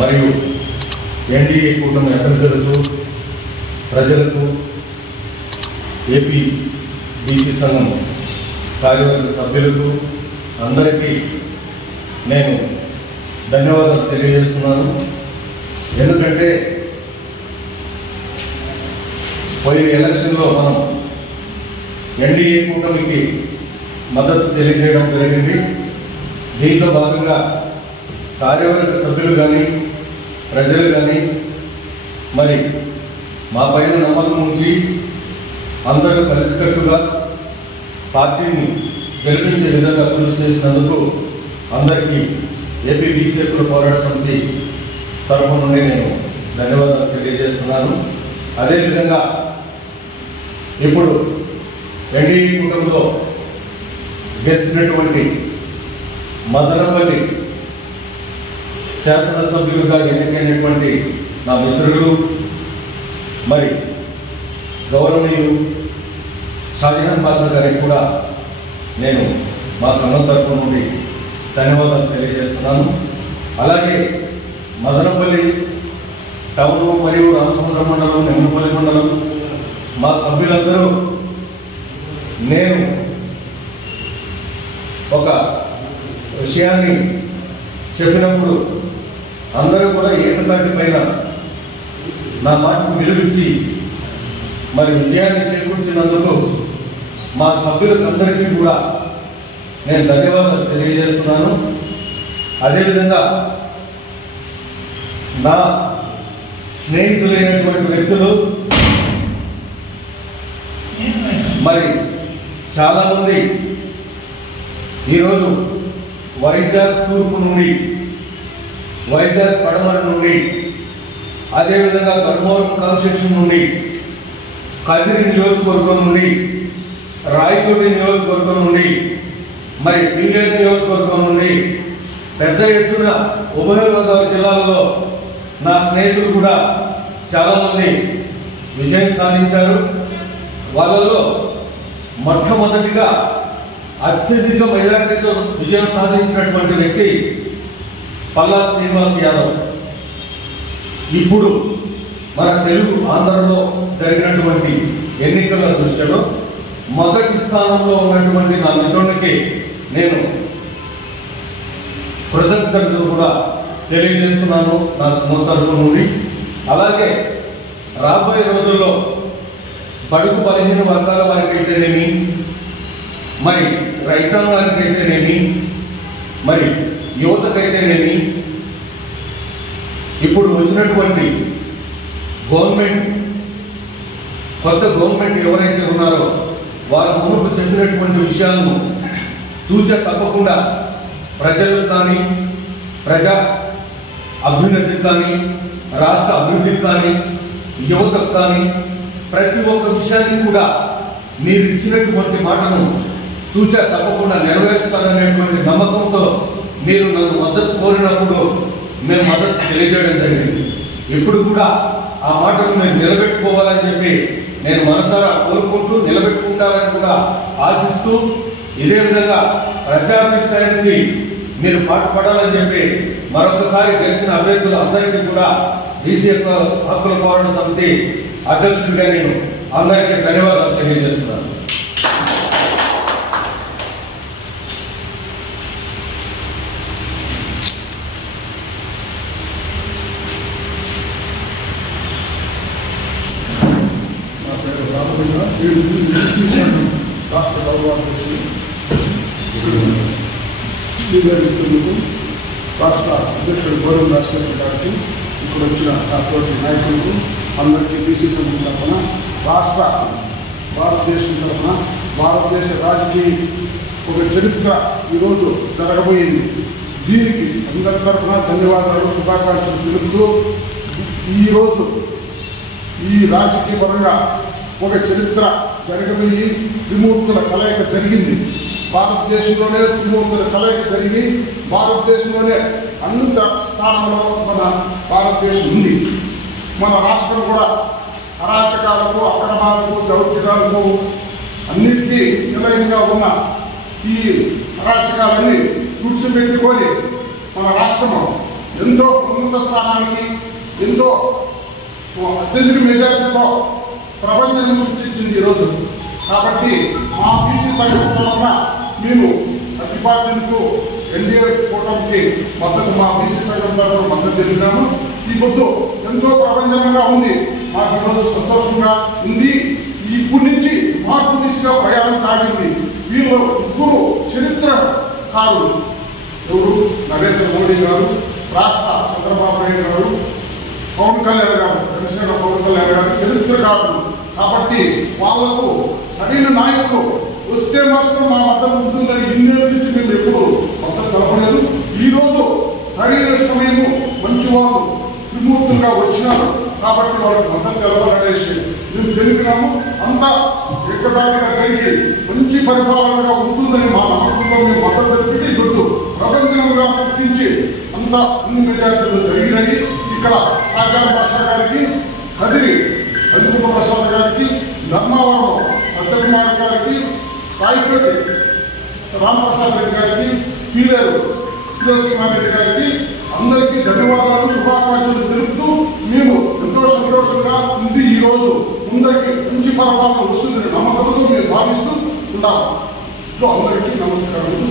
మరియు ఎన్డీఏ కూటమి అభ్యర్థులకు, ప్రజలకు, ఏపీ బీసీ సంఘం కార్యవర్గ సభ్యులకు అందరికీ నేను ధన్యవాదాలు తెలియజేస్తున్నాను. ఎందుకంటే పోయిన ఎలక్షన్లో మనం ఎన్డీఏ కూటమికి మద్దతు తెలియజేయడం జరిగింది. దీంట్లో భాగంగా కార్యవర్గ సభ్యులు కానీ, ప్రజలు కానీ మరి మా పైన నమ్మకం ఉంచి అందరూ కలిసికట్టుగా పార్టీని గెలిపించే విధంగా కృషి చేసినందుకు అందరికీ ఏపీ బీసీ హక్కుల పోరాట సమితి తరఫు నుండి నేను ధన్యవాదాలు తెలియజేస్తున్నాను. అదేవిధంగా ఇప్పుడు ఎన్డీఏ కూటమిలో గెలిచినటువంటి మదనపల్లి శాసనసభ్యులుగా ఎన్నికైనటువంటి నా మిత్రులు మరి గౌరవనీయులు షాజహాన్ బాషా గారికి కూడా నేను మా సంఘం తరఫు నుండి ధన్యవాదాలు తెలియజేస్తున్నాను. అలాగే మదనపల్లి టౌన్ మరియు రామచంద్ర మండలం, నెమ్మపల్లి మండలం మా సభ్యులందరూ నేను ఒక విషయాన్ని చెప్పినప్పుడు అందరూ కూడా ఏకతాటి పైన నా మాటకు విలువించి మరి విజయాన్ని చేకూర్చినందుకు మా సభ్యులందరికీ కూడా నేను ధన్యవాదాలు తెలియజేస్తున్నాను. అదేవిధంగా నా స్నేహితులైనటువంటి వ్యక్తులు మరి చాలామంది ఈరోజు వైజాగ్ తూర్పు నుండి, వైజాగ్ పడమర నుండి, అదేవిధంగా ధర్మవరం కాన్స్టిట్యూషన్ నుండి, కదిరి నియోజకవర్గం నుండి, రాయచోటి నియోజకవర్గం నుండి, మరి పీలేరు నియోజకవర్గం నుండి పెద్ద ఎత్తున ఉభయ గోదావరి జిల్లాలలో నా స్నేహితులు కూడా చాలామంది విజయం సాధించారు. వాళ్ళలో మొట్టమొదటిగా అత్యధిక మెజారిటీతో విజయం సాధించినటువంటి వ్యక్తి పల్లా శ్రీనివాస్ యాదవ్. ఇప్పుడు మన తెలుగు ఆంధ్రలో జరిగినటువంటి ఎన్నికల దృష్టిలో మొదటి స్థానంలో ఉన్నటువంటి నా మిత్రునికి నేను కృతజ్ఞతలు కూడా తెలియజేస్తున్నాను నా సంఘం తరఫు నుండి. అలాగే రాబోయే రోజుల్లో బడుగు బలహీన వర్గాల వారికి అయితేనేమి, మరి రైతాంగానికి అయితేనేమి, మరి యువతకైతేనేమి, ఇప్పుడు వచ్చినటువంటి గవర్నమెంట్, కొత్త గవర్నమెంట్ ఎవరైతే ఉన్నారో వారు ముందుకు చెప్పినటువంటి విషయాలను తూచ తప్పకుండా ప్రజలకు కానీ, ప్రజా అభ్యున్నతికి కానీ, రాష్ట్ర అభివృద్ధికి కానీ, యువతకు కానీ ప్రతి ఒక్క విషయాన్ని కూడా మీరు ఇచ్చినటువంటి మాటను తూచా తప్పకుండా నెరవేరుస్తారనేటువంటి నమ్మకంతో మీరు నన్ను మద్దతు కోరినప్పుడు మేము మద్దతు తెలియజేయడం జరిగింది. ఇప్పుడు కూడా ఆ మాటను మీరు నిలబెట్టుకోవాలని చెప్పి నేను మనసారా కోరుకుంటూ నిలబెట్టుకుంటారని కూడా ఆశిస్తూ, ఇదే విధంగా ప్రజాభిష్టానికి మీరు పాటుపడాలని చెప్పి మరొకసారి గెలిచిన అభ్యర్థులు అందరికీ కూడా బీసీ హక్కుల పోరాట సమితి అధ్యక్షుడిగా నేను అందరికీ ధన్యవాదాలు తెలియజేస్తున్నాను. రాష్ట్ర అధ్యక్షుడు గౌరవ రాజశేఖర గారికి, ఇక్కడ వచ్చిన రాష్ట్ర నాయకులకు అందరికీ బీసీ సంఘం తరఫున, రాష్ట్ర భారతదేశం తరఫున, భారతదేశ రాజకీయ ఒక చరిత్ర ఈరోజు జరగబోయింది. దీనికి అందరి తరఫున ధన్యవాదాలు, శుభాకాంక్షలు తెలుపుతూ, ఈరోజు ఈ రాజకీయ పరంగా ఒక చరిత్ర జరగబోయి త్రిమూర్తుల కలయిక జరిగింది. భారతదేశంలోనే త్రిమూర్తుల కలయిక జరిగి భారతదేశంలోనే అన్నిత స్థానంలో మన భారతదేశం ఉంది. మన రాష్ట్రం కూడా అరాచకాలకు, అక్రమాలకు, దౌర్జన్యాలకు అన్నిటికీ నిలయంగా ఉన్న ఈ అరాచకాలన్నీ తుడిచిపెట్టుకొని మన రాష్ట్రము ఎంతో ఉన్నత స్థానానికి ఎంతో అత్యధిక మెజార్టీతో ప్రపంచం సృష్టించింది ఈరోజు. కాబట్టి మా బీసీ పరిషత్ తరఫున మేము డిపార్ట్మెంట్కు ఎన్డీఏ కూటమికి మద్దతు, మా బీసీ సంఘం తరఫున మద్దతు తెలిపినాము. ఈ పొద్దు ఎంతో ప్రపంచంగా ఉంది, మాకు ఈరోజు సంతోషంగా ఉంది. ఇప్పటి నుంచి మార్పు దిశగా ప్రయాణం సాగింది. వీళ్ళు ముగ్గురు చరిత్రకారులు. ఎవరు? నరేంద్ర మోడీ గారు, రాష్ట్ర చంద్రబాబు నాయుడు గారు, పవన్ కళ్యాణ్ గారు, జనసేన పవన్ కళ్యాణ్ గారు చరిత్రకారులు. కాబట్టి వాళ్లకు సరైన నాయకులు వస్తే మాత్రం మా మద్దతు ఉంటుందని ఇన్నేళ్ళ నుంచి మేము ఎప్పుడు మద్దతు తెలపలేదు. ఈరోజు సరైన సమయము, మంచి వాళ్ళు త్రిమూర్తులుగా వచ్చినారు కాబట్టి వాళ్ళకి మద్దతు తెలపాలనేసి మేము తెలిపినాము. అంతా ఏకదాటిగా జరిగి మంచి పరిపాలనగా ఉంటుందని మా నమ్మకంతో మేము మద్దతు తెలిపి దొడ్డు ప్రపంచంగా గుర్తించి అంతా అన్ని మెజార్టీలు జరిగినాయి. ఇక్కడ సాగర్ భాష గారికి, కదిరి అదికుమ ప్రసాద్ గారికి, ధర్మావరం సత్యకుమార్ గారికి, రాయచోటి రామప్రసాద్ రెడ్డి గారికి, పీలేరు కుమార్ రెడ్డి గారికి అందరికీ ధన్యవాదాలు, శుభాకాంక్షలు తెలుపుతూ మేము ఎంతో సంతోషంగా ఉంది. ఈరోజు ముందరికి మంచి పరిపాలన వస్తుందని నమ్మకంతో మేము భావిస్తూ ఉన్నాము. అందరికీ నమస్కారాలు.